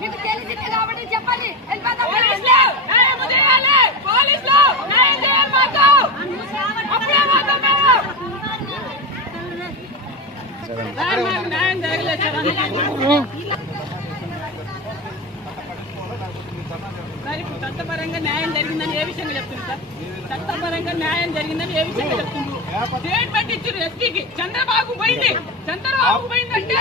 మీకు తెలిసింది కాబట్టి చెప్పాలి. సార్ ఇప్పుడు చట్టపరంగా న్యాయం జరిగిందని ఏ విషయంగా చెప్తుంది సార్? చట్టపరంగా న్యాయం జరిగిందని ఏ విషయంగా చెప్తుంది స్టేట్మెంట్ ఇచ్చారు ఎస్పీకి. చంద్రబాబు పోయింది. చంద్రబాబు పోయిందంటే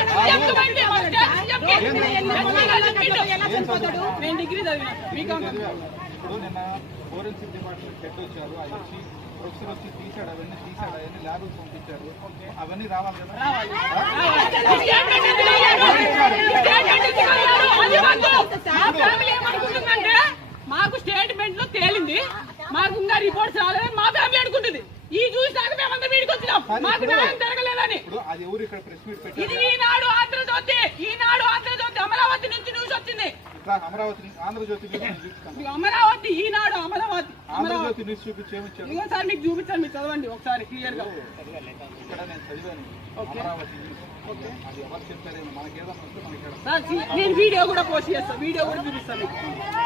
సీఎంకి పోయింది మా స్టేట్ సీఎంకి. ఎస్పీ గారు చెప్పిండు. నేను డిగ్రీ చదివిన బీకామ్ ఇప్పుడు నిన్న ఫోరెన్సిక్ డిపార్ట్మెంట్ హెడ్ వచ్చారు ఆయన వచ్చి ప్రొఫెసర్ వచ్చి తీశాడు అవన్నీ తీశాడు అవన్నీ ల్యాబ్కి పంపించారు. అవన్నీ రావాలి కదా? మాకు స్టేట్మెంట్లో తేలింది. మాకు ఇంకా రిపోర్ట్స్ రాలేదని మా ఫ్యామిలీ అనుకుంటుంది. ఈ చూసాక మేమందరం వీడికి వచ్చినాం. మాకు న్యాయం జరగలేదని. ఇది ఈనాడు ఆంధ్రజ్యోతి ఈనాడు ఆంధ్రజ్యోతి అమరావతి నుంచి న్యూస్ వచ్చింది ఇట్లా అమరావతి ఆంధ్రజ్యోతి అమరావతి ఈనాడు అమరావతి. అమరావతి ఆంధ్రజ్యోతి న్యూస్ చూపించి ఏమిచ్చారు ఇదిగో సార్ మీకు చూపించాను మీరు చదవండి ఒకసారి క్లియర్గా ఇక్కడ నేను చదివాను. అమరావతి అది ఎవరు చెప్పారేమో వీడియో కూడా పోస్ట్ చేస్తాను వీడియో కూడా చూపిస్తాను మీకు.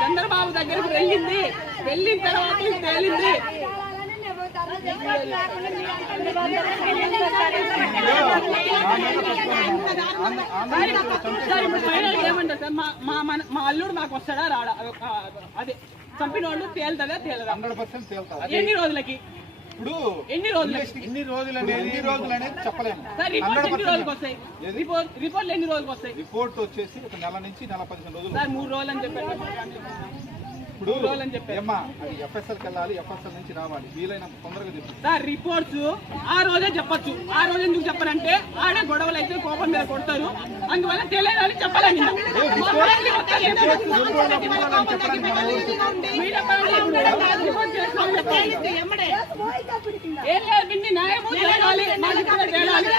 చంద్రబాబు దగ్గరికి వెళ్ళింది వెళ్ళిన తర్వాత తేలింది. ఏమంటారు సార్ మా అల్లుడు మాకు వస్తాడా రాడా అదే చంపిన వాళ్ళు తేలుతుందా తేలదా ఎన్ని రోజులకి? ఇప్పుడు ఎన్ని రోజులకి ఎన్ని రోజులు ఎన్ని రోజులు అనేది చెప్పలేము సార్ రిపోర్ట్స్ ఎన్ని రోజులకు వస్తాయి రిపోర్ట్ రిపోర్ట్లు ఎన్ని రోజులకు వస్తాయి రిపోర్ట్ వచ్చేసి ఒక నెల నుంచి నెల పదిహేను రోజులు సార్ మూడు రోజులు అని చెప్పారు ఇప్పుడు ఎఫ్ఎస్ఎల్ వెళ్ళాలి ఎఫ్ఎస్ఎల్ నుంచి రావాలి వీలైన తొందరగా చెప్పండి సార్ రిపోర్ట్స్ ఆ రోజే చెప్పచ్చు ఆ రోజు ఎందుకు చెప్పారంటే ఆడ గొడవలు అయితే కోపం మీద కొడతారు అందువల్ల తెలియదు అని చెప్పాలని ఏం లేదు న్యాయమూర్తి తేలాలి